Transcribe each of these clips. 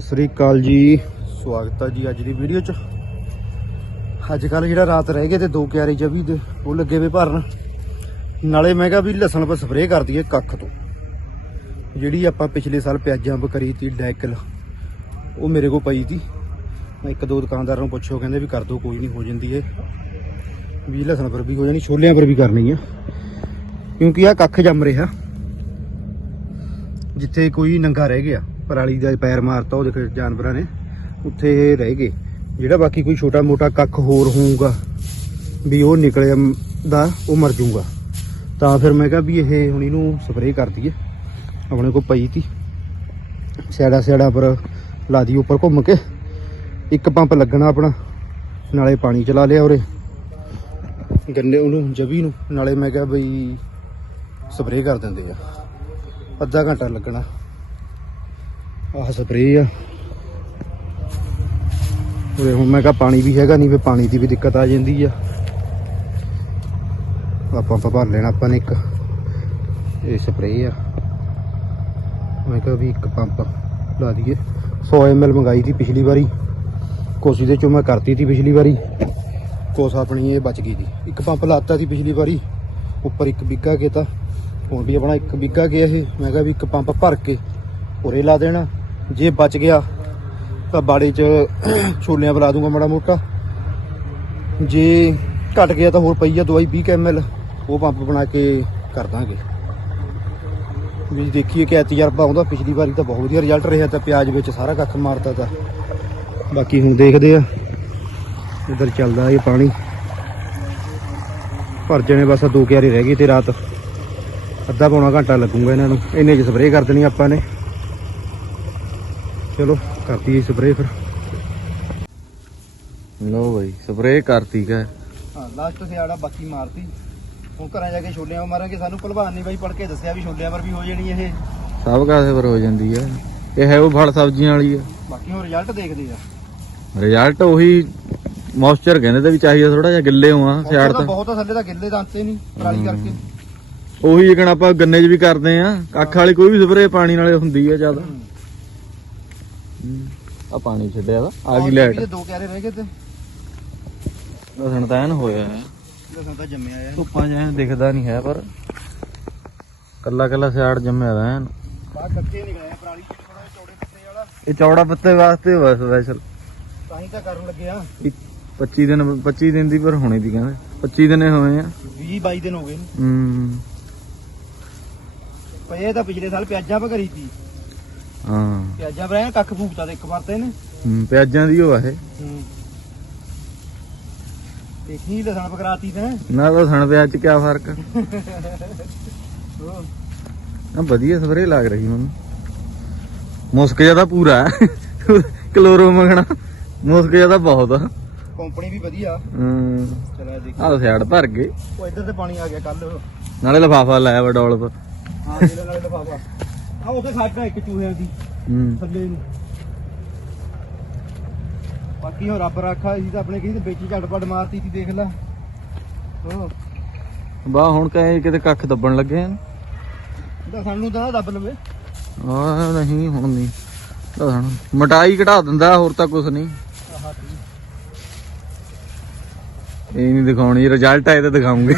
ਸਤਿ ਸ੍ਰੀ ਅਕਾਲ ਜੀ। ਸਵਾਗਤ ਹੈ ਜੀ ਅੱਜ ਦੀ ਵੀਡੀਓ 'ਚ। ਅੱਜ ਕੱਲ ਜਿਹੜਾ ਰਾਤ ਰਹਿ ਗਏ ਤੇ ਦੋ ਕਿਆਰੇ ਚ ਵੀ ਉਹ ਲੱਗੇ ਵੇ ਭਰਨ। ਨਾਲੇ ਮੈਂ ਕਿਹਾ ਵੀ ਲਸਣ ਪਰ ਸਪਰੇਅ ਕਰ ਦਈਏ ਕੱਖ ਤੋਂ। ਜਿਹੜੀ ਆਪਾਂ ਪਿਛਲੇ ਸਾਲ ਪਿਆਜ਼ਾਂ, ਬਕਰੀ ਤੀ, ਡੈਕਲ, ਉਹ ਮੇਰੇ ਕੋਲ ਪਈ ਤੀ। ਮੈਂ ਇੱਕ ਦੋ ਦੁਕਾਨਦਾਰਾਂ ਨੂੰ ਪੁੱਛਿਓ ਕਹਿੰਦੇ ਵੀ ਕਰ ਦੋ, ਕੋਈ ਨਹੀਂ ਹੋ ਜਾਂਦੀ ਏ। ਵੀ ਲਸਣ ਪਰ ਵੀ ਹੋ ਜਾਣੀ, ਛੋਲਿਆਂ ਪਰ ਵੀ ਕਰਨੀ ਆ। ਕਿਉਂਕਿ ਆ ਕੱਖ ਜੰਮ ਰਿਹਾ। ਜਿੱਥੇ ਕੋਈ ਨੰਗਾ ਰਹਿ ਗਿਆ। ਪਰਾਲੀ ਦਾ ਪੈਰ ਮਾਰਤਾ ਉਹ ਦੇਖ ਜਾਨਵਰਾਂ ਨੇ, ਉੱਥੇ ਇਹ ਰਹਿ ਗਏ। ਜਿਹੜਾ ਬਾਕੀ ਕੋਈ ਛੋਟਾ ਮੋਟਾ ਕੱਖ ਹੋਰ ਹੋਊਗਾ ਵੀ ਉਹ ਨਿਕਲਿਆ ਦਾ, ਉਹ ਮਰ ਜਾਊਗਾ। ਤਾਂ ਫਿਰ ਮੈਂ ਕਿਹਾ ਵੀ ਇਹ ਹੁਣ ਇਹਨੂੰ ਸਪਰੇਅ ਕਰ ਦਈਏ। ਆਪਣੇ ਕੋਲ ਪਈ ਤੀ। ਸਿਆੜਾ ਸਿਆੜਾ ਪਰ ਲਾ ਦੀ ਉੱਪਰ ਘੁੰਮ ਕੇ। ਇੱਕ ਪੰਪ ਲੱਗਣਾ ਆਪਣਾ, ਨਾਲੇ ਪਾਣੀ ਚਲਾ ਲਿਆ ਉਰੇ। ਗੰਨੇ ਉਹਨੂੰ, ਜਵੀ ਨੂੰ, ਨਾਲੇ ਮੈਂ ਕਿਹਾ ਬਈ ਸਪਰੇਅ ਕਰ ਦਿੰਦੇ ਆ। ਅੱਧਾ ਘੰਟਾ ਲੱਗਣਾ। ਆਹ ਸਪਰੇਅ ਆ। ਉਰੇ ਹੁਣ ਮੈਂ ਕਿਹਾ ਪਾਣੀ ਵੀ ਹੈਗਾ, ਨਹੀਂ ਫੇ ਪਾਣੀ ਦੀ ਵੀ ਦਿੱਕਤ ਆ ਜਾਂਦੀ ਆ। ਆਪਾਂ ਭਰ ਲੈਣਾ ਆਪਾਂ ਨੇ ਇੱਕ। ਇਹ ਸਪਰੇਅ ਆ। ਮੈਂ ਕਿਹਾ ਵੀ ਇੱਕ ਪੰਪ ਲਾ ਦਈਏ। 100 ml ਮੰਗਾਈ ਸੀ ਪਿਛਲੀ ਵਾਰੀ। ਕੋਸੀ ਦੇ ਚੋਂ ਮੈਂ ਕਰਤੀ ਸੀ ਪਿਛਲੀ ਵਾਰੀ। ਕੋਸ ਆਪਣੀ ਇਹ ਬਚ ਗਈ ਸੀ। ਇੱਕ ਪੰਪ ਲਾਤਾ ਸੀ ਪਿਛਲੀ ਵਾਰੀ। ਉੱਪਰ ਇੱਕ ਬਿੱਗਾ ਕੀਤਾ ਹੁਣ ਵੀ ਆਪਣਾ ਇੱਕ ਬਿੱਗਾ ਗਿਆ ਇਹ। ਮੈਂ ਕਿਹਾ ਵੀ ਇੱਕ ਪੰਪ ਭਰ ਕੇ ਉਰੇ ਲਾ ਦੇਣਾ। ਜੇ ਬਚ ਗਿਆ ਤਾਂ ਬਾੜੇ 'ਚ ਛੋਲਿਆਂ ਬੁਲਾ ਦੂੰਗਾ ਮਾੜਾ ਮੋਟਾ। ਜੇ ਘਟ ਗਿਆ ਤਾਂ ਹੋਰ ਪਈ ਆ ਦਵਾਈ 20 ml ਉਹ ਪੰਪ ਬਣਾ ਕੇ ਕਰ ਦਾਂਗੇ। ਵੀ ਦੇਖੀਏ ਕਿ ਤਜਰਬਾ ਆਉਂਦਾ, ਪਿਛਲੀ ਵਾਰੀ ਤਾਂ ਬਹੁਤ ਵਧੀਆ ਰਿਜ਼ਲਟ ਰਿਹਾ ਤਾਂ ਪਿਆਜ਼ ਵਿੱਚ ਸਾਰਾ ਕੱਖ ਮਾਰਤਾ ਤਾਂ। ਬਾਕੀ ਹੁਣ ਦੇਖਦੇ ਆ, ਇਧਰ ਚੱਲਦਾ ਇਹ ਪਾਣੀ। ਭਰ ਜਣੇ ਬਸ ਦੋ ਕਿਆਰੇ ਰਹਿ ਗਏ ਤੇ ਰਾਤ। ਅੱਧਾ ਪੌਣਾ ਘੰਟਾ ਲੱਗੂਗਾ ਇਹਨਾਂ ਨੂੰ। ਇੰਨੇ ਚ ਸਪਰੇਅ ਕਰ ਦੇਣੀ ਆਪਾਂ ਨੇ। ਚਲੋ ਕਰਤੀ ਸਪਰੇਅ ਫਿਰ। ਲੋ ਬਈ ਸਪਰੇਅ ਕਰਤੀ ਕਾ ਹਾਂ ਲਾਸਟ ਸਿਆੜਾ ਬਾਕੀ ਮਾਰਤੀ। ਹੁਣ ਘਰਾਂ ਜਾ ਕੇ ਛੋਲਿਆਂ ਮਾਰਾਂਗੇ ਸਾਨੂੰ ਭਲਵਾਨ ਨੇ ਬਾਈ ਪੜ ਕੇ ਦੱਸਿਆ ਵੀ ਛੋਲਿਆਂ ਪਰ ਵੀ ਹੋ ਜਾਣੀ ਇਹ। ਸਭ ਕਾਸੇ ਪਰ ਹੋ ਜਾਂਦੀ ਆ। ਇਹ ਹੈ ਉਹ ਫਲ ਸਬਜ਼ੀਆਂ ਵਾਲੀ ਆ। ਬਾਕੀ ਹੁਣ ਰਿਜ਼ਲਟ ਦੇਖਦੇ ਆ। ਰਿਜ਼ਲਟ ਉਹੀ ਮੌਇਸਚਰ ਕਹਿੰਦੇ ਤੇ ਵੀ ਚਾਹੀਦਾ ਥੋੜਾ ਜਿਹਾ ਗਿੱਲੇ ਹੋਆ ਸਿਆੜ ਤਾਂ ਬਹੁਤ ਥੱਲੇ ਤਾਂ ਗਿੱਲੇ ਦਾਂਤੇ ਨਹੀਂ ਪਰਾਲੀ ਕਰਕੇ। ਉਹੀ ਜਿਕਣ ਆਪਾਂ ਗੰਨੇ 'ਚ ਵੀ ਕਰਦੇ ਆ ਕੱਖ ਵਾਲੀ ਕੋਈ ਵੀ ਸਪਰੇਅ ਪਾਣੀ ਨਾਲੇ ਹੁੰਦੀ ਆ ਜ਼ਿਆਦਾ। ਆ ਪਾਣੀ ਛੱਡਿਆ ਵਾ। ਆ ਗਈ ਲਾਈਟ ਦੋ ਕਿਆਰੇ ਰਹਿ ਗਏ ਤੇ। ਲਸਣ ਤਾਂ ਐਨ ਹੋਇਆ ਹੈ। ਲਸਣ ਤਾਂ ਜੰਮਿਆ ਆ ਧੁੱਪਾਂ ਐਨ ਦਿਖਦਾ ਨਹੀਂ ਹੈ ਪਰ ਕੱਲਾ ਕੱਲਾ ਸਿਆੜ ਜੰਮਿਆ ਵਾ ਐਨ। ਬਾਹਰ ਕੱਚੇ ਨਹੀਂ ਗਏ ਪਰਾਲੀ ਥੋੜਾ ਚੌੜੇ ਪੱਤੇ ਵਾਲਾ। ਇਹ ਚੌੜਾ ਪੱਤੇ ਵਾਸਤੇ ਹੋਇਆ ਸਪੈਸ਼ਲ ਤਾਂ ਹੀ ਤਾਂ ਕਰਨ ਲੱਗਿਆ 25 ਦਿਨ 25 ਦਿਨ ਦੀ ਪਰ ਹੋਣੀ ਦੀ ਕਹਿੰਦੇ। 25 ਦਿਨੇ ਹੋਏ ਆ। 20 22 ਦਿਨ ਹੋ ਗਏ ਹੂੰ। ਪਏ ਤਾਂ ਪਿਛਲੇ ਸਾਲ ਪਿਆਜ਼ਾਂ ਕਰੀ ਸੀ। ਹਾਂ। ਪਿਆਜ਼ਾਂ ਪਰ ਐਨ ਕੱਖ ਫੂਕਤਾ ਤੇ ਇੱਕ ਵਾਰ ਤੇ ਇਹਨੇ। ਹੂੰ, ਪਿਆਜ਼ਾਂ ਦੀ ਉਹ ਆ ਇਹ। ਹੂੰ। ਦੇਖੀ ਲਸਣ ਪਕਰਾਤੀ ਤੇ। ਨਾ ਤਾਂ ਸਣ ਪਿਆਜ਼ ਚ ਕੀ ਫ਼ਰਕ? ਆ ਨਾ ਵਧੀਆ ਸਪਰੇ ਲੱਗ ਰਹੀ ਮੈਨੂੰ। ਮੁਸਕ ਜ਼ਿਆਦਾ ਪੂਰਾ ਕਲੋਰੋ ਮੰਗਣਾ। ਮੁਸਕ ਜ਼ਿਆਦਾ ਬਹੁਤ ਆ। ਕੰਪਨੀ ਵੀ ਵਧੀਆ। ਹੂੰ। ਚਲੋ ਦੇਖੀ। ਆਹ ਸਿਆੜ ਭਰ ਗਏ। ਉਹ ਇੱਧਰ ਤੇ ਪਾਣੀ ਆ ਗਿਆ ਕੱਲ ਨਾਲੇ ਲਫਾਫਾ ਲਾਇਆ ਵਾ ਡੋਲ ਪਰ ਹਾਂ ਇਹਦੇ ਨਾਲ ਲਫਾਫਾ। ਆ ਉਹ ਤੇ ਸਾਡਾ ਇੱਕ ਚੂਹਿਆਂ ਦੀ ਹੂੰ। ਥੱਲੇ ਨੂੰ। ਬਾਕੀ ਹੁਣ ਰੱਬ ਰਾਖਾ ਸੀ ਤਾਂ ਆਪਣੇ ਕਿਸੇ ਦੇ ਵਿੱਚ ਝਟਪਟ ਮਾਰਤੀ ਸੀ ਦੇਖ ਲੈ। ਉਹ ਬਾ ਹੁਣ ਕਹੇ ਕਿਤੇ ਕੱਖ ਦੱਬਣ ਲੱਗੇ ਆ ਤਾਂ ਸਾਨੂੰ ਤਾਂ ਦੱਬ ਲਵੇ। ਆ ਨਹੀਂ ਹੁਣ ਨਹੀਂ। ਲਸਣ ਮਟਾਈ ਘਟਾ ਦਿੰਦਾ ਹੋਰ ਤਾਂ ਕੁਝ ਨਹੀਂ। ਇਹ ਨਹੀਂ ਦਿਖਾਉਣੀ ਰਿਜ਼ਲਟ ਆਏ ਤਾਂ ਦਿਖਾਉਂਗੇ।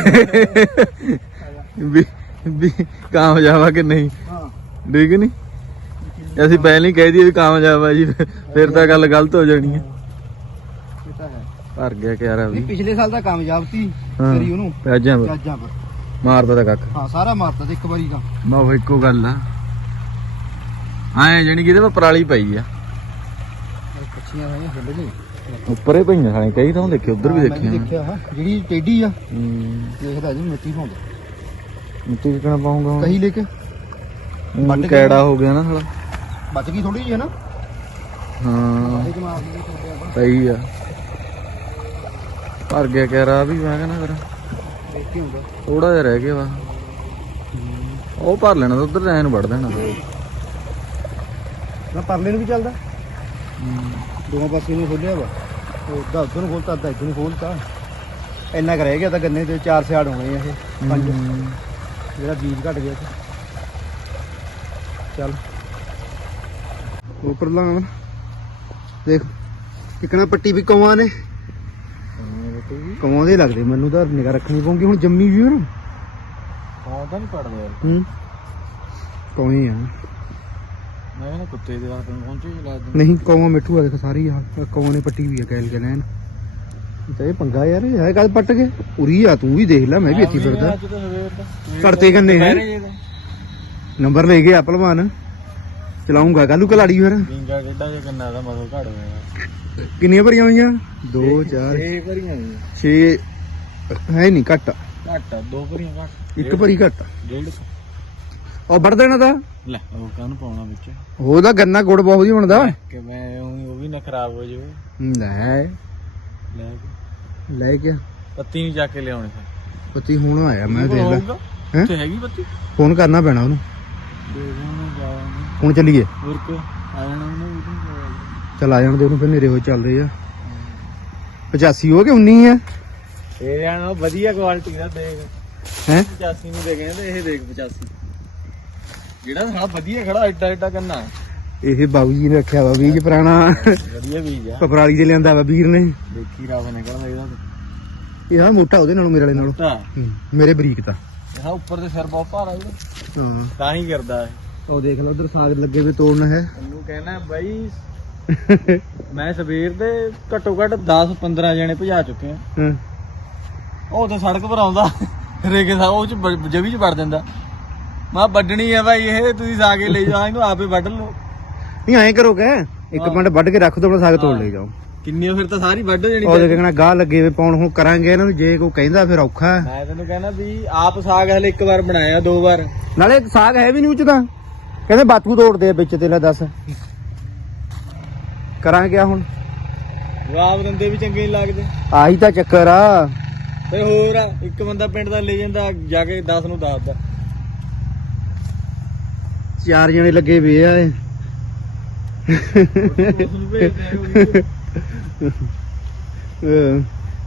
ਵੀ ਵੀ ਕਾਮਯਾਬ ਆ ਕਿ ਨਹੀਂ? ਹਾਂ ਠੀਕ ਨਹੀਂ ਅਸੀਂ ਪਹਿਲਾਂ ਹੀ ਕਹਿ ਦਈਏ ਵੀ ਕਾਮਯਾਬ ਆ ਜੀ ਫਿਰ ਤਾਂ ਗੱਲ ਗਲਤ ਹੋ ਜਾਣੀ ਹੈ ਇਹ ਤਾਂ ਹੈ। ਭਰ ਗਿਆ ਕਿਆਰਾ ਵੀ। ਪਿਛਲੇ ਸਾਲ ਤਾਂ ਕਾਮਯਾਬ ਸੀ। ਕਰੀ ਉਹਨੂੰ ਪਿਆਜ਼ਾਂ ਪਰ। ਪਿਆਜ਼ਾਂ ਪਰ। ਮਾਰਦਾ ਤਾਂ ਕੱਖ। ਹਾਂ ਸਾਰਾ ਮਾਰਤਾ ਤੇ ਇੱਕ ਵਾਰੀ ਦਾ ਬਾ ਉਹ ਇੱਕੋ ਗੱਲ ਆ। ਆਏ ਜਾਨੀ ਕਿ ਇਹਦੇ ਪਰ ਪਰਾਲੀ ਪਈ ਆ। ਹੋਈਆਂ ਹਿੱਲ ਉੱਪਰੇ ਪਈਆਂ ਸਾਲੇ ਕਈ ਤਾਂ ਦੇਖੇ ਉਧਰ ਵੀ ਦੇਖੀਆਂ ਦੇਖਿਆ ਜਿਹੜੀ ਟੇਢੀ ਆ। ਦੇਖਦਾ ਜੀ ਮਿੱਟੀ ਪਾਉਂਦਾ। ਮਿੱਟੀ ਕਿਹਨਾਂ ਪਾਉਂਗਾ ਕਹੀ ਲੈ ਕੇ ਵੱਢ ਕੇ ਕੈੜਾ ਹੋ ਗਿਆ ਨਾ ਸਾਲਾ? ਬਚ ਗਈ ਥੋੜੀ ਜਿਹੀ ਹੈ ਨਾ। ਹਾਂ। ਇਹ ਜਮਾ ਦੀ ਸਹੀ ਆ। ਭਰ ਗਿਆ ਕਿਆਰਾ ਵੀ ਮੈਂ ਕਹਿੰਦਾ ਫਿਰ। ਦੇਖ ਕੇ ਹੁੰਦਾ ਥੋੜਾ ਜਿਹਾ ਰਹਿ ਗਿਆ ਵਾ। ਉਹ ਭਰ ਲੈਣਾ ਤਾਂ ਉਧਰ ਐਨ ਵੜ ਦੇਣਾ। ਨਾ ਪਰਲੇ ਨੂੰ ਵੀ ਚੱਲਦਾ। ਦੋਵਾਂ ਪਾਸੇ ਨੂੰ ਖੋਲਿਆ ਵਾ। ਉਹ ਅੱਧਾ ਉੱਧਰ ਨੂੰ ਖੋਲਤਾ ਅੱਧਾ ਇੱਧਰ ਨੂੰ ਖੋਲਤਾ। ਇੰਨਾ ਕੁ ਰਹਿ ਗਿਆ ਤਾਂ ਗੰਨੇ ਦੇ ਚਾਰ ਸਿਆੜ ਹੋਣੇ ਆ ਇਹ। ਪੰਜ। ਜਿਹੜਾ ਬੀਜ ਘਟ ਗਿਆ ਸੀ। ਚੱਲ। ਉੱਪਰ ਲਾ ਦੇਖ ਕਿਕਣਾ ਪੱਟੀ ਵੀ ਕੌਆਂ ਨੇ। ਕੌਆਂ ਦੇ ਲੱਗਦੇ ਮੈਨੂੰ ਤਾਂ ਨਿਗਾ ਰੱਖਣੀ ਪਊਗੀ ਹੁਣ ਜੰਮੀ ਵੀ ਨਾ ਹਾਂ ਤਾਂ ਨਹੀਂ ਪੜਦੇ ਯਾਰ। ਹੂੰ। ਕੌਏ ਆ। ਮੈਂ ਕੁੱਤੇ ਦੇ ਵਾਸਤੇ ਪਹੁੰਚੇ ਲਾ ਨਹੀਂ ਕੌਆਂ ਮਿੱਠੂ ਆ ਦੇਖ ਸਾਰੀ ਆ। ਕੌਆਂ ਨੇ ਪੱਟੀ ਵੀ ਆ ਕੈਲ ਕੇ ਲੈਣ। ਤਾਂ ਇਹ ਪੰਗਾ ਯਾਰ ਇਹ ਕਦ ਪੱਟ ਕੇ। ਉਰੀ ਆ ਤੂੰ ਵੀ ਦੇਖ ਲੈ ਮੈਂ ਵੀ ਇੱਥੇ ਫਿਰਦਾ। ਕਰਤੇ ਕੰਨੇ ਹੈ। ਨੰਬਰ ਲੈ ਗਏ ਭਲਵਾਨ ਚਲਾਉਂਗਾ। ਕੱਲੂ ਕਲਾੜੀ ਫਿਰ? ਜੇ ਕੰਨਾ ਦਾ ਘੜ ਹੋਇਆ। ਕਿੰਨੀਆਂ ਭਰੀਆਂ ਹੋਈਆਂ? 2 4 ਇਹ ਭਰੀਆਂ ਹੋਈਆਂ। 6 ਹੈ ਨਹੀਂ ਘੱਟ। ਘੱਟ ਆ, ਦੋ ਭਰੀਆਂ ਘੱਟ। ਇੱਕ ਭਰੀ ਘੱਟ। ਡੇਢ ਉਹ ਵੜ ਦੇਣਾ ਤਾਂ। ਲੈ ਉਹ ਕਾਹਨੂੰ ਪਾਉਣਾ ਵਿੱਚ? ਉਹਦਾ ਗੰਨਾ ਗੁੜ ਬਹੁਤ ਵਧੀਆ ਬਣਦਾ ਕਿ ਮੈਂ ਉਹ ਵੀ ਨਾ ਖਰਾਬ ਹੋ ਜਾਵੇ। ਲੈ। ਲੈ ਕੇ। ਲੈ ਕੇ ਪੱਤੀ ਨਹੀਂ ਜਾ ਕੇ ਲਿਆਉਣੀ ਪਤੀ ਹੁਣ ਆਇਆ ਮੈਂ ਦੇਖ ਲੈ? ਹੈਂ? ਉੱਥੇ ਹੈਗੀ ਪੱਤੀ? ਫੋਨ ਕਰਨਾ ਪੈਣਾ ਉਹਨੂੰ। ਹੁਣ ਚੱਲੀਏ। ਹੋਰ ਕੋ ਆ ਜਾਣਾ ਉਹਨੇ ਵੀ ਤਾਂ ਚੱਲ ਆ ਜਾਣ ਦੇ ਉਹਨੂੰ ਫਿਰ ਨੇਰੇ ਹੋਏ ਚੱਲਦੇ ਆ। 85 ਹੋ ਕੇ 19 ਆ? ਇਹ ਜਾਣਾ ਵਧੀਆ ਕੁਆਲਿਟੀ ਦਾ ਦੇਖ। ਹੈ? 85 ਨੂੰ ਦੇ ਕਹਿੰਦੇ ਇਹ ਦੇਖ 85 ਜਿਹੜਾ ਸਾਲਾ ਵਧੀਆ ਖੜਾ ਐਡਾ ਐਡਾ ਕੰਨਾ। ਇਹ ਬਾਬੂ ਜੀ ਨੇ ਰੱਖਿਆ ਵਾ ਬੀਜ ਪੁਰਾਣਾ। ਵਧੀਆ ਬੀਜ ਆ। ਪਪਰਾਲੀ ਦੇ ਲਿਆਂਦਾ ਵਾ ਵੀਰ ਨੇ। ਦੇਖੀ ਰਾਵ ਨਿਕਲਦਾ ਇਹਦਾ ਇਹ ਆ ਮੋਟਾ ਉਹਦੇ ਨਾਲੋਂ ਮੇਰੇ ਵਾਲੇ ਨਾਲੋਂ। ਤਾਂ ਹੂੰ, ਮੇਰੇ ਬਰੀਕ ਤਾਂ ਇਹ ਉੱਪਰ ਤੇ ਸਿਰ ਬਹੁਤ ਭਾਰਾ ਇਹਦਾ ਹਾਂ। ਤਾਂ ਹੀ ਕਰਦਾ ਹੈ ਉਹ ਦੇਖ ਲਓ ਉਧਰ ਸਾਗ ਲੱਗੇ ਵੀ ਤੋੜਨਾ ਹੈ ਉਹਨੂੰ ਕਹਿਣਾ ਬਾਈ ਮੈਂ ਸਵੇਰ ਦੇ ਘੱਟੋ ਘੱਟ 10 15 ਜਣੇ ਭਜਾ ਚੁੱਕੇ ਆ। ਹਾਂ। ਉਹ ਤਾਂ ਸੜਕ ਪਰ ਆਉਂਦਾ। ਰੇਗੇ ਸਾ ਉਹ ਚ ਬ- ਜਵੀ ਚ ਵੜ ਜਾਂਦਾ। ਮੈਂ ਵੱਢਣੀ ਆ ਭਾਈ ਇਹ ਤੁਸੀਂ ਸਾਗੇ ਲੈ ਜਾਓ ਇਹਨੂੰ ਆਪੇ ਵੱਢ ਲਓ। ਨਹੀਂ ਐਂ ਕਰੋ ਕਹ। ਇੱਕ ਮਿੰਟ ਵੱਢ ਕੇ ਰੱਖ ਦੋ ਆਪਣਾ ਸਾਗ ਤੋੜ ਲੈ ਜਾਓ। ਕਿੰਨੀ ਫਿਰ ਤਾਂ ਸਾਰੀ ਵੱਢ ਜਣੀ ਉਹ ਦੇਖਣਾ ਗਾਹ ਲੱਗੇ ਵੇ ਪਾਉਣ ਹੁਣ ਕਰਾਂਗੇ ਇਹਨਾਂ ਨੂੰ ਜੇ ਕੋਈ ਕਹਿੰਦਾ ਫਿਰ ਔਖਾ ਹੈ। ਮੈਂ ਤੈਨੂੰ ਕਹਿਣਾ ਵੀ ਆਪ ਸਾਗ ਹਲੇ ਇੱਕ ਵਾਰ ਬਣਾਇਆ ਦੋ ਵਾਰ। ਨਾਲੇ ਸਾਗ ਹੈ ਵੀ ਨਹੀਂ ਉੱਚ ਤਾਂ। ਕਹਿੰਦੇ ਬਾਤੂ ਤੋੜਦੇ ਆ ਵਿੱਚ ਤੇ ਲੈ ਦੱਸ। ਕਰਾਂ ਕਿਆ ਹੁਣ। ਜਵਾਬ ਦਿੰਦੇ ਵੀ ਚੰਗੇ ਨਹੀਂ ਲੱਗਦੇ। ਆਹੀ ਤਾਂ ਚੱਕਰ ਆ। ਤੇ ਹੋਰ ਆ ਇੱਕ ਬੰਦਾ ਪਿੰਡ ਦਾ ਲੈ ਜਾਂਦਾ ਜਾ ਕੇ 10 ਨੂੰ ਦੱਸਦਾ ਚਾਰ ਜਣੇ ਲੱਗੇ ਵੇ ਆ ਇਹ।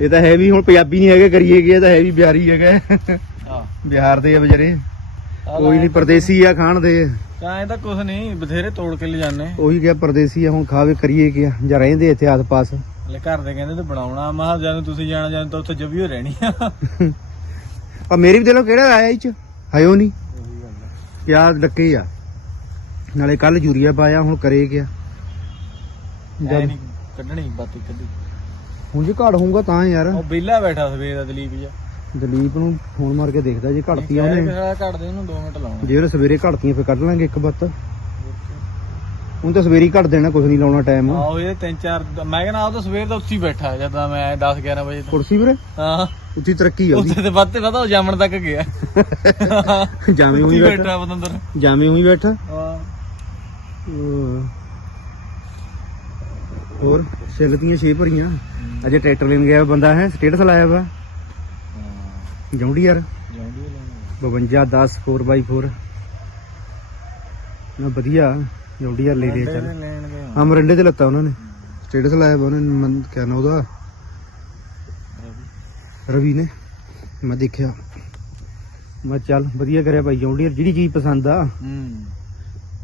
ਇਹ ਤਾਂ ਹੈ ਵੀ ਹੁਣ ਪੰਜਾਬੀ ਨਹੀਂ ਹੈਗੇ ਕਰੀਏ ਕੀ ਇਹ ਤਾਂ ਹੈ ਵੀ ਬਿਹਾਰੀ ਹੈਗਾ। ਬਿਹਾਰ ਦੇ ਆ ਵਿਚਾਰੇ। ਕੋਈ ਨਹੀਂ ਪਰਦੇਸੀ ਆ ਖਾਣ ਦੇ। ਤਾਂ ਇਹ ਤਾਂ ਕੁਝ ਨਹੀਂ ਬਥੇਰੇ ਤੋੜ ਕੇ ਲੈ ਜਾਂਦੇ ਉਹੀ ਕਿਹਾ ਪਰਦੇਸੀ ਆ ਹੁਣ ਖਾਵੇ ਕਰੀਏ ਕੀ ਜਾਂ ਰਹਿੰਦੇ ਇੱਥੇ ਆਸ-ਪਾਸ। ਲੈ ਘਰ ਦੇ ਕਹਿੰਦੇ ਤੇ ਬਣਾਉਣਾ। ਮਹਾ ਜਦੋਂ ਤੁਸੀਂ ਜਾਣਾ ਜਾਂ ਤਾਂ ਉੱਥੇ ਜਵੀ ਹੋ ਰਹਿਣੀ ਆ। ਆ ਮੇਰੀ ਵੀ ਦੇ ਲੋ ਕਿਹੜਾ ਆਇਆ ਇਹ ਚ। ਹਾਇਓ ਨਹੀਂ। ਉਹੀ ਗੱਲ ਆ। ਪਿਆਜ਼ ਡੱਕੇ ਆ। ਨਾਲੇ ਕੱਲ ਯੂਰੀਆ ਪਾਇਆ ਹੁਣ ਕਰੇ ਗਿਆ ਜਦ ਕੱਢਣੀ ਬਾਤੀ ਕੱਢੀ। ਹੁਣ ਜੇ ਘੜ ਹੋਊਗਾ ਤਾਂ ਯਾਰ। ਉਹ ਬੇਲਾ ਬੈਠਾ ਸਵੇਰ ਦਾ ਦਲੀਪ ਜੀ ਦਲੀਪ ਨੂੰ ਫੋਨ ਮਾਰ ਕੇ ਦੇਖਦਾ ਜੇ ਘੜਤੀ ਆ ਉਹਨੇ। ਕੱਢ ਦੇ ਉਹਨੂੰ 2 ਮਿੰਟ ਲਾਉਣਾ। ਜੇ ਉਹਨੇ ਸਵੇਰੇ ਘੜਤੀਆਂ ਫੇਰ ਕੱਢ ਲਾਂਗੇ ਇੱਕ ਬੱਤ। ਹੁਣ ਤਾਂ ਸਵੇਰੇ ਘੜ ਦੇਣਾ ਕੁਝ ਨਹੀਂ ਲਾਉਣਾ ਟਾਈਮ ਆਹੋ ਇਹ ਤਿੰਨ ਚਾਰ ਮੈਂ ਕਹਿੰਦਾ ਆਪ ਤਾਂ ਸਵੇਰ ਦਾ ਉੱਥੇ ਬੈਠਾ ਜਦੋਂ ਮੈਂ 10 11 ਵਜੇ ਕੁਰਸੀ ਵੀਰੇ? ਹਾਂ। ਉੱਚੀ ਤਰੱਕੀ ਆ ਉਹਦੀ। ਉੱਥੇ ਤੇ ਵੱਧ ਤੇ ਵੱਧ ਉਹ ਜਾਮਣ ਤੱਕ ਗਿਆ। ਜਾਵੇਂ ਉੱਥੇ ਹੋਈ ਹੀ ਬੈਠਾ ਬਤੰਦਰ ਜਾਵੇਂ ਹੋਈ ਬੈਠਾ। ਹਾਂ। ਹੋਰ ਸਿਲਤੀਆਂ ਛੇ ਭਰੀਆਂ। ਅਜੇ ਟਰੈਕਟਰ ਲੈਣ ਗਿਆ ਬੰਦਾ ਹੈ ਸਟੇਟਸ ਲਾਇਆ ਵਾ। ਜੌਂਡੀ ਯਾਰ। ਜਾਂਦੀ ਲੈਣੀ 52 10 4x4 ਨਾ ਵਧੀਆ ਜੌਂਡੀ ਯਾਰ ਲੈ ਲਿਆ ਚੱਲ। ਹਾਂ ਮਰਿੰਡੇ ਤੇ ਲੱਤਾ ਉਹਨਾਂ ਨੇ। ਸਟੇਟਸ ਲਾਇਆ ਵਾ ਉਹਨਾਂ ਨੇ ਮਨ ਉਹਦਾ? ਰਵੀ। ਨੇ। ਮੈਂ ਦੇਖਿਆ। ਮੈਂ ਚੱਲ ਵਧੀਆ ਕਰਿਆ ਭਾਈ ਜੌਂਡੀ ਯਾਰ ਜਿਹੜੀ ਚੀਜ਼ ਪਸੰਦ ਆ। ਹੂੰ।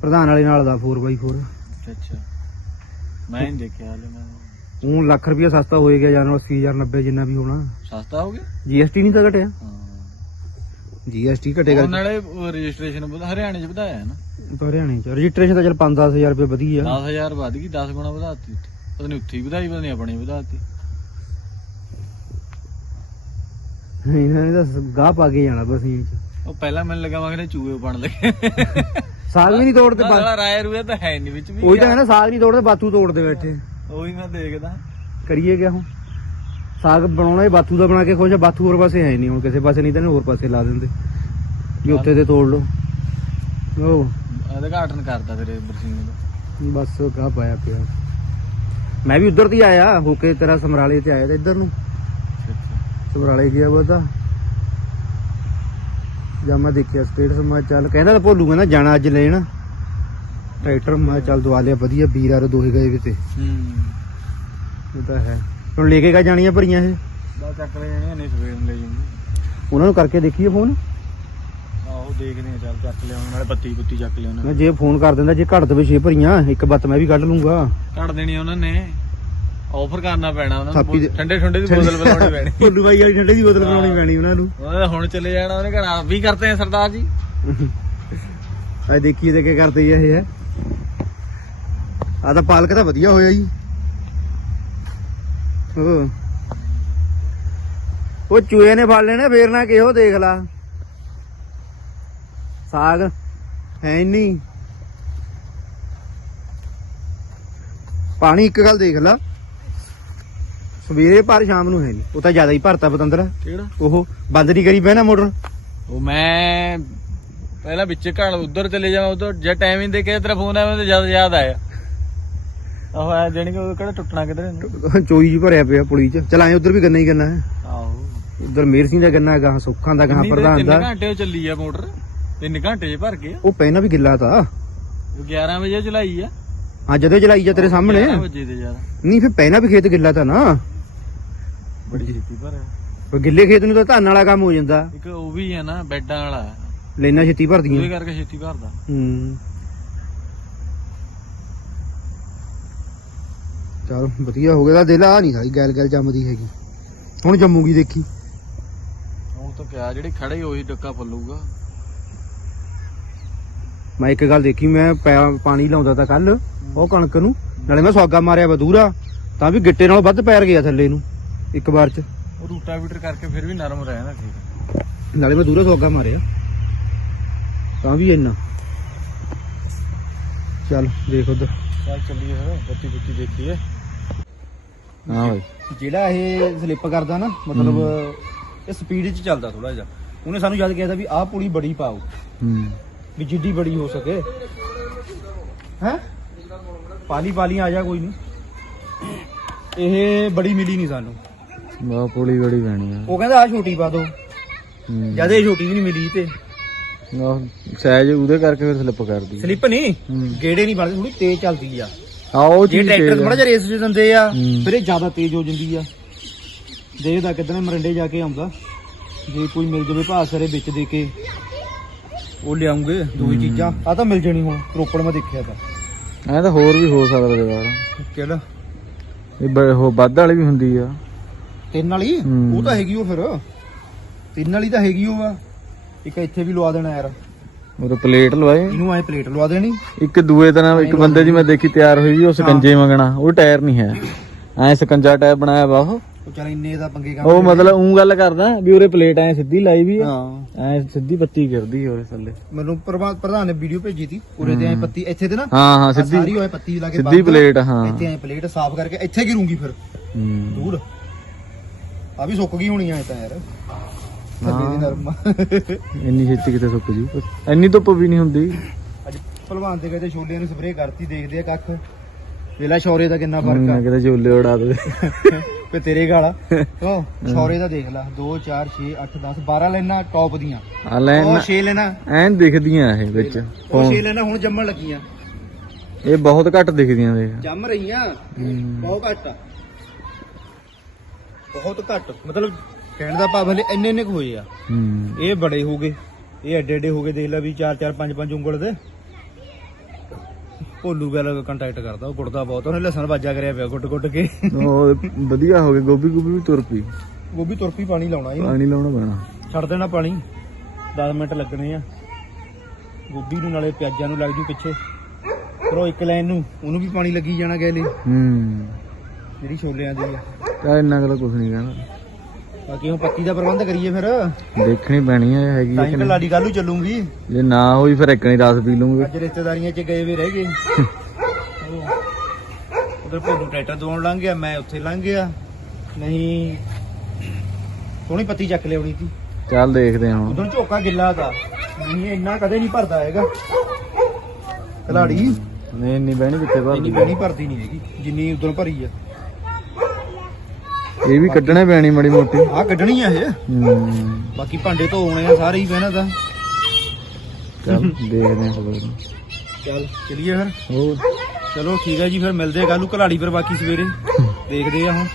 ਪ੍ਰਧਾਨ ਵਾਲੇ ਨਾਲ ਦਾ 4x4 ਅੱਛਾ ਅੱਛਾ। ਮੈਂ ਨਹੀਂ ਦੇਖਿਆ ਹਲੇ ਮੈਂ ਉਹ ਲੱਖ ਰੁਪਇਆ ਸਸਤਾ ਹੋਏ ਗਿਆ ਜਾਨੋ 80000 90 ਜਿੰਨਾ ਵੀ ਹੋਣਾ। ਸਸਤਾ ਹੋ ਗਿਆ? ਜੀਐਸਟੀ ਨਹੀਂ ਤਾਂ ਘਟਿਆ? ਹਾਂ। ਜੀਐਸਟੀ ਘਟੇਗਾ। ਉਹ ਨਾਲੇ ਰਜਿਸਟ੍ਰੇਸ਼ਨ ਹਰਿਆਣੇ ਚ ਵਧਾਇਆ ਹੈ ਨਾ? ਹਰਿਆਣੇ ਚ। ਰਜਿਸਟ੍ਰੇਸ਼ਨ ਤਾਂ ਚਲ 5-10000 ਰੁਪਏ ਵਧੀ ਆ 10000 ਵੱਧ ਗਈ 10 ਗੁਣਾ ਵਧਾਤੀ ਪਤਾ ਨਹੀਂ ਉੱਥੇ ਹੀ ਵਧਾਈ ਪਤਾ ਨਹੀਂ ਆਪਣੀ ਵਧਾਤੀ। ਇਹਨਾਂ ਨੇ ਤਾਂ ਗਾਹ ਪਾ ਕੇ ਜਾਣਾ ਬਸ ਇਹ ਚ। ਉਹ ਪਹਿਲਾਂ ਮੈਨੂੰ ਲੱਗਾ ਮੈਂ ਕਿਹਾ ਚੂਹੇ ਬਣ ਲੱਗੇ। ਸਾਗ ਵੀ ਨਹੀਂ ਤੋੜਦੇ ਬਾ- ਸਾਲਾ ਰਾਏ ਰੂਏ ਤਾਂ ਹੈ ਨਹੀਂ ਵਿੱਚ ਵੀ। ਉਹੀ ਤਾਂ ਹੈ ਨਾ ਸਾਗ ਨਹੀਂ ਤੋੜਦੇ ਬਾਤੂ ਤੋੜਦੇ ਬੈਠੇ। ਉਹੀ ਮੈਂ ਦੇਖਦਾ। ਕਰੀਏ ਕਿਆ ਹੁਣ? ਸਾਗ ਬਣਾਉਣਾ ਇਹ ਬਾਤੂ ਦਾ ਬਣਾ ਕੇ ਖੁਸ਼ ਆ ਬਾਤੂ ਹੋਰ ਪਾਸੇ ਹੈ ਨਹੀਂ ਹੁਣ ਕਿਸੇ ਪਾਸੇ ਨਹੀਂ ਤਾਂ ਇਹਨੂੰ ਹੋਰ ਪਾਸੇ ਲਾ ਦਿੰਦੇ। ਵੀ ਉੱਥੇ ਤੇ ਤੋੜ ਲਓ। ਉਹ ਇਹਦਾ ਘਾਟਨ ਕਰਦਾ ਤੇਰੇ ਬਰਸੀਨ ਦਾ ਬਸ ਗਾਹ ਪਾਇਆ ਪਿਆ। ਮੈਂ ਵੀ ਉਧਰ ਦੀ ਆਇਆ ਹੋ ਕੇ ਤੇਰਾ ਸਮਰਾਲੇ ਤੇ ਆਇਆ ਤਾਂ ਇੱਧਰ ਨੂੰ। ਸਮਰਾਲੇ ਗਿਆ ਵਾ ਤਾਂ ਜਾਂ ਮੈਂ ਦੇਖਿਆ ਸਟੇਟਸ ਮੈਂ ਚੱਲ ਕਹਿੰਦਾ ਤਾਂ ਭੋਲੂ ਕਹਿੰਦਾ ਜਾਣਾ ਅੱਜ ਲੈਣ। ਟਰੈਕਟਰ ਮੈਂ ਚੱਲ ਦਵਾ ਲਿਆ ਵਧੀਆ ਵੀਰ ਆਰ ਦੋਹੇ ਗਏ ਵੀ ਤੇ। ਹੂੰ। ਇਹ ਤਾਂ ਹੈ। ਹੁਣ ਲੈ ਕੇ ਕਾ ਜਾਣੀਆਂ ਭਰੀਆਂ ਇਹ? ਬਾ ਚੱਕ ਲੈ ਜਾਣੀ ਨਹੀਂ ਸਵੇਰ ਨੂੰ ਲੈ ਜੂੰਗੀ ਉਹਨਾਂ ਨੂੰ ਕਰਕੇ ਦੇਖੀਏ ਫੋਨ। ਆਹ ਦੇਖਦੇ ਆ ਚੱਲ ਚੱਕ ਲਿਆਉਣ ਨਾਲੇ ਪੱਤੀ ਪੁੱਤੀ ਚੱਕ ਲਿਆਉਣ। ਮੈਂ ਜੇ ਫੋਨ ਕਰ ਦਿੰਦਾ ਜੇ ਘੱਟ ਦਵੇ ਛੇ ਭਰੀਆਂ ਇੱਕ ਬੱਤ ਮੈਂ ਵੀ ਕੱਢ ਲੂੰਗਾ। ਕੱਢ ਦੇਣੀ ਉਹਨਾਂ ਨੇ। ਆਫਰ ਕਰਨਾ ਪੈਣਾ ਉਹਨਾਂ ਥਾਪੀ ਦੇ- ਨੂੰ ਠੰਡੇ ਠੰਡੇ ਦੀ ਬੋਤਲ ਬਣਾਉਣੀ ਪੈਣੀ। ਭੁੱਲੂ ਬਾਈ ਵਾਲੀ ਠੰਡੇ ਦੀ ਬੋਤਲ ਬਣਾਉਣੀ ਪੈਣੀ ਉਹਨਾਂ ਨੂੰ। ਉਹਨਾਂ ਨੇ ਹੁਣ ਚਲੇ ਜਾਣਾ ਉਹਨੇ ਘਰ ਆਪ ਵੀ ਕਰਤੇ ਆ ਸਰਦਾਰ ਜੀ। ਆ ਦੇਖੀਏ ਤੇ ਕੀ ਕਰਦੇ ਆ ਇਹ। ਹੈ ਆ ਤਾਂ ਪਾਲਕ ਤਾਂ ਵਧੀਆ ਹੋਇਆ ਜੀ। ਉਹ ਉਹ ਚੂਹੇ ਨੇ ਫੜ ਲੈਣਾ ਫੇਰ ਨਾ ਕਿਹੋ ਦੇਖ ਲਾ। ਸਾਗ ਹੈ ਨਹੀਂ। ਪਾਣੀ ਇੱਕ ਗੱਲ ਦੇਖ ਲਾ। ਸਵੇਰੇ ਪਰ ਸ਼ਾਮ ਨੂੰ ਹੈ ਨਹੀਂ। ਉਹ ਤਾਂ ਜ਼ਿਆਦਾ ਹੀ ਭਰਤਾ ਪਤੰਦਰ। ਕਿਹੜਾ? ਉਹ ਬੰਦ ਨਹੀਂ ਕਰੀ ਪੈਣਾ ਮੋਟਰ। ਉਹ ਮੈਂ ਪਹਿਲਾਂ ਵਿੱਚ ਘੜ ਉਧਰ ਚਲੇ ਜਾਵਾਂ ਉਧਰ ਜੇ ਟਾਈਮ ਹੀ ਦੇਖਿਆ ਤੇਰਾ ਫੋਨ ਆਇਆ ਮੈਨੂੰ ਤਾਂ ਜ਼ਿਆਦਾ ਯਾਦ ਆਇਆ। ਆਹੋ ਆ ਜਾਣੀ ਕਿ ਉਹ ਕਿਹੜਾ ਟੁੱਟਣਾ ਕਿਧਰ ਚੋਈ ਜੀ ਭਰਿਆ ਪਿਆ ਪੁਲੀ ਚ। ਚਲ ਆਏ ਉਧਰ ਵੀ ਗੰਨਾ ਹੀ ਗੰਨਾ ਹੈ। ਆਹੋ। ਉਧਰ ਮੇਰ ਸਿੰਘ ਦਾ ਗੰਨਾ ਗਾਂ ਸੁੱਖਾਂ ਦਾ ਗਾਂ ਪ੍ਰਧਾਨ ਦਾ। ਘੰਟੇ ਉਹ ਚੱਲੀ ਆ ਮੋਟਰ। 3 ਘੰਟੇ ਚ ਭਰ ਗਿਆ ਉਹ ਪਹਿਲਾਂ ਵੀ ਗਿੱਲਾ ਤਾ। ਉਹ 11 ਵਜੇ ਚਲਾਈ ਆ। ਹਾਂ ਜਦੋਂ ਚਲਾਈ ਜਾ ਤੇਰੇ ਸਾਹਮਣੇ। 11 ਵਜੇ ਤੇ ਯਾਰ। ਨਹੀਂ ਫਿਰ ਪਹਿਲਾਂ ਵੀ ਖੇਤ ਗਿੱਲਾ ਤਾ ਨਾ। ਬੜੀ ਛੇਤੀ ਭਰਿਆ। ਪਰ ਗਿੱਲੇ ਖੇਤ ਨੂੰ ਤਾਂ ਧਾਨ ਵਾਲਾ ਕੰਮ ਹੋ ਜਾਂਦਾ। ਇੱਕ ਉਹ ਵੀ ਆ ਨਾ ਬੈੱਡਾਂ ਵਾਲਾ ਲੈਣਾ ਛੇਤੀ ਉਹਦੇ ਭਰਦੀਆਂ ਕਰਕੇ ਛੇਤੀ ਭਰਦਾ। ਹੂੰ। ਚਲ ਵਧੀਆ ਹੋ ਗਿਆ ਤਾਂ ਦਿਲ ਆ ਨਹੀਂ ਸਾਰੀ ਗੈਲ ਗੈਲ ਜੰਮਦੀ ਹੈਗੀ। ਹੁਣ ਜੰਮੂਗੀ ਦੇਖੀ। ਹੁਣ ਤਾਂ ਕਿਆ ਜਿਹੜੇ ਖੜੇ ਉਹੀ ਡੱਕਾ ਫੁੱਲੂਗਾ ਮੈਂ ਇੱਕ ਗੱਲ ਦੇਖੀ ਮੈਂ ਪੈ- ਪਾਣੀ ਲਾਉਂਦਾ ਤਾਂ ਕੱਲ ਉਹ ਕਣਕ ਨੂੰ। ਨਾਲੇ ਮੈਂ ਸਵਾਗਾ ਮਾਰਿਆ ਬਦੂਰਾ ਤਾਂ ਵੀ ਗਿੱਟੇ ਨਾਲੋਂ ਵੱਧ ਪੈਰ ਗਿਆ ਥੱਲੇ ਨੂੰ। ਇੱਕ ਵਾਰ ਚ। ਉਹ ਰੂਟਾਵੀਟਰ ਕਰਕੇ ਫਿਰ ਵੀ ਨਰਮ ਰਹਿਣਾ ਠੀਕ ਨਾਲੇ ਮੈਂ ਦੂਰਾ ਸਵਾਗਾ ਮਾਰਿਆ। ਤਾਂ ਵੀ ਇੰਨਾ। ਚੱਲ ਦੇਖ ਉਧਰ। ਚੱਲ ਚੱਲੀਏ ਫਿਰ ਬੱਤੀ ਬੁੱਤੀ ਦੇਖੀਏ। ਹਾਂ ਬਾਈ। ਜਿਹੜਾ ਇਹ ਸਲਿੱਪ ਕਰਦਾ ਨਾ ਮਤਲਬ ਇਹ ਸਪੀਡ 'ਚ ਚੱਲਦਾ ਥੋੜਾ ਜਿਹਾ। ਉਹਨੇ ਸਾਨੂੰ ਯਾਦ ਕੀਤਾ ਵੀ ਆਹ ਪੁਲੀ ਬੜੀ ਪਾਓ। ਹੂੰ। ਵੀ ਜਿੱਡੀ ਬੜੀ ਹੋ ਸਕੇ। ਹੈ? ਪਾਲੀ ਪਾਲੀ ਆ ਜਾ ਕੋਈ ਨਹੀਂ। ਇਹ ਬੜੀ ਮਿਲੀ ਨਹੀਂ ਸਾਨੂੰ। ਬਾ ਪੋਲੀ ਬੜੀ ਪੈਣੀ ਆ। ਉਹ ਕਹਿੰਦਾ ਆ ਛੋਟੀ ਪਾ ਦੋ। ਜਦ ਇਹ ਛੋਟੀ ਵੀ ਨਹੀਂ ਮਿਲੀ ਤੇ। ਸਾਈਜ਼ ਉਹਦੇ ਕਰਕੇ ਫਿਰ ਸਲਿੱਪ ਕਰਦੀ। ਸਲਿੱਪ ਨਹੀਂ ਹੂੰ। ਗੇੜੇ ਨਹੀਂ ਬਣਦੇ ਥੋੜੀ ਤੇਜ਼ ਚੱਲਦੀ ਆ। ਆ ਉਹ ਜੇ ਚੀਜ਼ ਟਰੈਕਟਰ ਥੋੜਾ ਜਿਹਾ ਰੇਸ 'ਚ ਦਿੰਦੇ ਆ ਹੂੰ। ਫਿਰ ਇਹ ਜ਼ਿਆਦਾ ਤੇਜ਼ ਹੋ ਜਾਂਦੀ ਆ। ਦੇਖਦਾ ਕਿਦਾਂ ਮਰੰਡੇ ਜਾ ਕੇ ਆਉਂਦਾ। ਜੇ ਕੋਈ ਮਿਲ ਜਾਵੇ ਭਾਸਰੇ ਵਿੱਚ ਦੇ ਕੇ ਉਹ ਲਿਆਉਂਗੇ ਦੋ ਹੀ। ਹੂੰ। ਚੀਜ਼ਾਂ। ਆ ਤਾਂ ਮਿਲ ਜਾਣੀ ਹੁਣ ਰੋਪੜ ਮੈਂ ਦੇਖਿਆ ਤਾਂ। ਐ ਤਾਂ ਹੋਰ ਵੀ ਹੋ ਸਕਦਾ ਜਗਾੜ ਕਿਹੜਾ ਇਹ ਬ- ਉਹ ਵੱਧ ਵਾਲੀ ਵੀ ਹੁੰਦੀ ਆ। ਤਿੰਨ ਵਾਲੀ? ਹੂੰ। ਉਹ ਤਾਂ ਹੈਗੀ ਉਹ ਫਿਰ। ਤਿੰਨ ਵਾਲੀ ਤਾਂ ਹੈਗੀ ਉਹ ਆ। ਇੱਕ ਇੱਥੇ ਵੀ ਲਵਾ ਦੇਣਾ ਯਾਰ। ਉਹ ਪਲੇਟ ਲਵਾਏ। ਇਹਨੂੰ ਐ ਪਲੇਟ ਲਵਾ ਦੇਣੀ। ਇੱਕ ਦੂਏ ਤਰ੍ਹਾਂ ਇੱਕ ਬੰਦੇ ਦੀ ਮੈਂ ਦੇਖੀ ਤਿਆਰ ਹੋਈ ਵੀ ਉਹ ਸਕੰਜੇ ਮੰਗਣਾ। ਉਹ ਟਾਇਰ ਨਹੀਂ ਹੈ। ਐ ਸਕੰਜਾ ਟਾਇਰ ਬਣਾਇਆ ਵਾ ਉਹ। ਉਹ ਚੱਲ ਇੰਨੇ ਦਾ ਪੰਗੇ ਕੰਮ ਉਹ ਮਤਲਬ ਉਹ ਗੱਲ ਕਰਦਾ ਵੀ ਉਰੇ ਪਲੇਟ ਐ ਸਿੱਧੀ ਲਾਈ ਵੀ ਹਾਂ। ਐ ਸਿੱਧੀ ਬੱਤੀ ਗਿਰਦੀ ਉਹਦੇ ਥੱਲੇ। ਮੈਨੂੰ ਪ੍ਰਭਾ- ਪ੍ਰਧਾਨ ਨੇ ਵੀਡੀਓ ਭੇਜੀ ਤੀ ਉਰੇ ਤੇ ਐ ਪੱਤੀ ਇੱਥੇ ਤੇ ਨਾ ਹਾਂ ਹਾਂ ਆਹ ਸਿੱਧੀ ਸਾਰੀ ਹੋਏ ਪੱਤੀ ਲਾ ਕੇ ਸਿੱਧੀ ਬੰਦ, ਪਲੇਟ ਹਾਂ। ਇੱਥੇ ਐ ਪਲੇਟ ਸਾਫ਼ ਕਰਕੇ ਇੱਥੇ ਗਿਰੂੰਗੀ ਫਿਰ। ਹੂੰ। ਦੂਰ। ਆ ਵੀ ਸੁੱਕ ਗਈ ਹੋਣੀ ਆ ਇਹ ਤਾਂ ਯਾਰ। ਥੱਲੇ ਦੀ ਨਰਮ। ਇੰਨੀ ਛੇਤੀ ਕਿਤੇ ਸੁੱਕ ਜੂ। ਇੰਨੀ ਧੁੱਪ ਵੀ ਨਹੀਂ ਹੁੰਦੀ। ਅੱਜ ਭਲਵਾਨ ਦੇ ਕਹਿੰਦੇ ਛੋਲਿਆਂ ਨੂੰ ਸਪਰੇਅ ਕਰਤੀ ਦੇਖਦੇ ਆ ਕੱਖ। ਵੇਲਾ ਸ਼ੌਰੇ ਦਾ ਕਿੰਨਾ ਫ਼ਰਕ ਆ। ਮੈਂ ਕਿਤੇ ਝੋਲੇ ਉਡਾ ਦੇ। ਤੇ ਤੇਰੇ ਗਾਲਾ। ਉਹ ਸ਼ੌਰੇ ਦਾ ਦੇਖ ਲੈ। 2 4 6 8 10 12 ਲੈਣਾ ਟੌਪ ਦੀਆਂ। ਆ ਉਹ 6 ਲੈਣਾ ਐਨ ਦਿਖਦੀਆਂ ਇਹ ਵਿੱਚ। ਉਹ 6 ਲੈਣਾ ਹੁਣ ਜੰਮਣ ਲੱਗੀਆਂ। ਇਹ ਬਹੁਤ ਘੱਟ ਦਿਖਦੀਆਂ ਦੇਖ। ਜੰਮ ਰਹੀਆਂ। ਬਹੁਤ ਘੱਟ ਆ। ਬਹੁਤ ਘੱਟ। ਮਤਲਬ ਕਹਿਣ ਦਾ ਭਾਵ ਹਲੇ ਇੰਨੇ ਇੰਨੇ ਕੁ ਹੋਏ ਆ। ਹੂੰ। ਇਹ ਬੜੇ ਹੋ ਗਏ। ਇਹ ਐਡੇ ਐਡੇ ਹੋ ਗਏ ਦੇਖ ਲੈ ਵੀ 4 4 5 5 ਉਂਗਲ ਦੇ ਭੋਲੂ ਗੱਲ ਕੰਟੈਕਟ ਕਰਦਾ ਉਹ ਕੁੱਟਦਾ ਬਹੁਤ। ਉਹਨੇ ਲਸਣ ਵਾਜਾ ਕਰਿਆ ਪਿਆ ਗੁੱਟ ਗੁੱਟ ਕੇ। ਉਹ ਵਧੀਆ ਹੋ ਗਏ। ਗੋਭੀ ਗੋਭੀ ਵੀ ਤੁਰ ਪਈ। ਗੋਭੀ ਤੁਰਪੀ ਪਾਣੀ ਲਾਉਣਾ ਇਹ ਪਾਣੀ ਲਾਉਣਾ ਪੈਣਾ। ਛੱਡ ਦੇਣਾ ਪਾਣੀ। 10 ਮਿੰਟ ਲੱਗਣੇ ਆ। ਗੋਭੀ ਨੂੰ ਨਾਲੇ ਪਿਆਜ਼ਾਂ ਨੂੰ ਲੱਗ ਜੂ ਪਿੱਛੇ। ਫਿਰ ਉਹ ਇੱਕ ਲਾਈਨ ਨੂੰ। ਉਹਨੂੰ ਵੀ ਪਾਣੀ ਲੱਗੀ ਜਾਣਾ ਗੈਲੇ ਹੂੰ। ਜਿਹੜੀ ਛੋਲਿਆਂ ਦੀ ਆ। ਤਾਂ ਇੰਨਾ ਗੱਲ ਕੁਝ ਨਹੀਂ ਕਹਿਣਾ। ਬਾਕੀ ਹੁਣ ਪੱਤੀ ਦਾ ਪ੍ਰਬੰਧ ਕਰੀਏ ਫਿਰ। ਦੇਖਣੀ ਪੈਣੀ ਹੈ ਹੈਗੀ ਹੈ ਕਿ ਨਹੀਂ। ਲਾੜੀ ਕੱਲੂ ਚੱਲੂਗੀ। ਜੇ ਨਾ ਹੋਈ ਫਿਰ ਇੱਕ ਨਹੀਂ ਰਸ ਪੀ ਲੂੰਗੇ। ਅੱਜ ਰਿਸ਼ਤੇਦਾਰੀਆਂ 'ਚ ਗਏ ਵੇ ਰਹਿ ਗਏ। ਉਧਰ ਭੋਲੂ ਟਰੈਕਟਰ ਦਵਾਉਣ ਲੰਘ ਗਿਆ ਮੈਂ ਉੱਥੇ ਲੰਘ ਗਿਆ। ਨਹੀਂ ਸੋਹਣੀ ਪੱਤੀ ਚੱਕ ਲਿਆਉਣੀ ਸੀ। ਚੱਲ ਦੇਖਦੇ ਹਾਂ ਹੁਣ। ਉਧਰ ਝੋਕਾ ਗਿੱਲਾ ਦਾ ਨਹੀਂ ਇੰਨਾ ਕਦੇ ਨਹੀਂ ਭਰਦਾ ਹੈਗਾ। ਕਲਾੜੀ। ਨਹੀਂ ਨਹੀਂ ਬਹਿਣੀ ਕਿੱਥੇ ਇੰਨੀ ਭਰਦੀ ਬਣੀ ਭਰਦੀ ਨਹੀਂ ਹੈਗੀ ਜਿੰਨੀ ਉਧਰ ਭਰੀ ਆ। ਇਹ ਵੀ ਕੱਢਣੇ ਪੈਣੀ ਮੜੀ ਮੋਟੀ। ਆਹ ਕੱਢਣੀ ਆ ਇਹ। ਹੂੰ। ਬਾਕੀ ਭਾਂਡੇ ਧੋਣੇ ਆ ਸਾਰੇ ਹੀ ਬਹਿਣਾ ਤਾਂ। ਚੱਲ ਦੇਖਦੇ ਹਾਂ ਖਬਰ ਚੱਲ ਚਲੀਏ ਫਿਰ। ਹੋਰ? ਚਲੋ ਠੀਕ ਹੈ ਜੀ ਫਿਰ ਮਿਲਦੇ ਆ ਕੱਲ੍ਹ ਨੂੰ ਕਲਾੜੀ ਫਿਰ ਬਾਕੀ ਸਵੇਰੇ। ਦੇਖਦੇ ਆ ਹੁਣ।